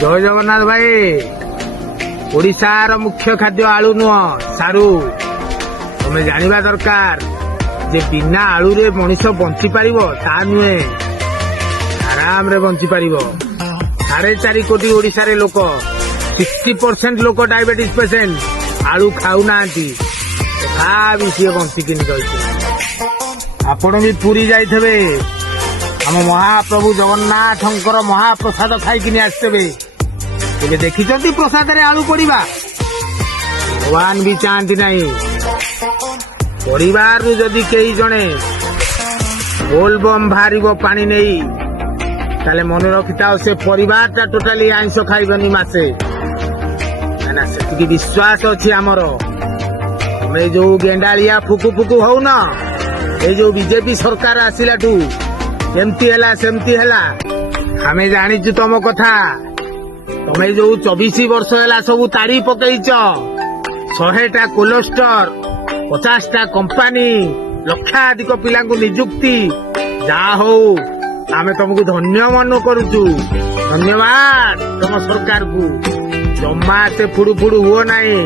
जय जगन्नाथ भाई ओडिशार मुख्य खाद्य आलू नुह सारू तुम जानिबा दरकार जे बिना आलू रे मनीष बंची पारिबो ता नुहे आराम रे बंची पारिबो 4.5 कोटी ओडिशा रे लोक 60% लोक डायबिटीज पेशेंट आलू खाऊ नांती तथा सी बंची किनी रही आपण भी पुरी जाइथबे हम महाप्रभु जगन्नाथंकर महाप्रसाद खाइकिनी आसते तेज देखी प्रसाद रे आलू पड़वा भगवान भी चाहती नहीं परिवार जदि कई जड़े बोलबम बाहर पानी नहीं ताले मन रखिता से परिवार टा टोटाली आइंस खाइबनी मासे ना से विश्वास अच्छी आमर तुम जो गेंडालिया फुकु फुकु हो न ये जो बीजेपी सरकार आसिला ठू एमती है सेमती है हमें जानीचु तुम कथा तुम्हें जो 24 वर्ष है सब ताड़ी पकईच 100टा कोलेस्टर 50टा कंपानी लक्षाधिक पिला निजुक्ति जहा हो आमे तुमको धन्य मन करुचु धन्यवाद तुम सरकार को जमा से फुड़ू फुड़ू हुओ नहीं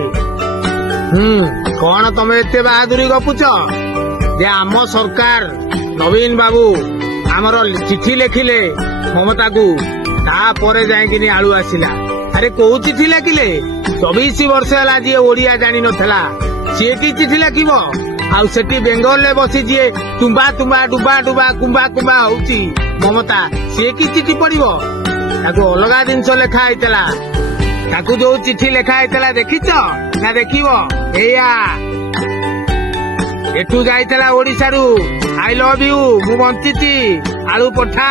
कौन तुम एते बहादुरी गपुच जे आम सरकार नवीन बाबू आमर चिठी लेखिले ममता को तापर जाइकिनी आलू आसिला अरे कौ चिठी लेखिले 24 वर्ष है जी ओडिया जानी नथला सी की चिठी लिखब आठी बेंगल में बसी जी तुम्बा तुम्बा डुबा डुबा कुंबा कुंबा होची ममता सी की चिठी पड़ो ताको अलगा जिनस लेखा ताकू जो चिठी लेखा देखिच ना देखिब एया एठू जाइतला ओडिशारू आई लव यू मु बंचिची आलू पठा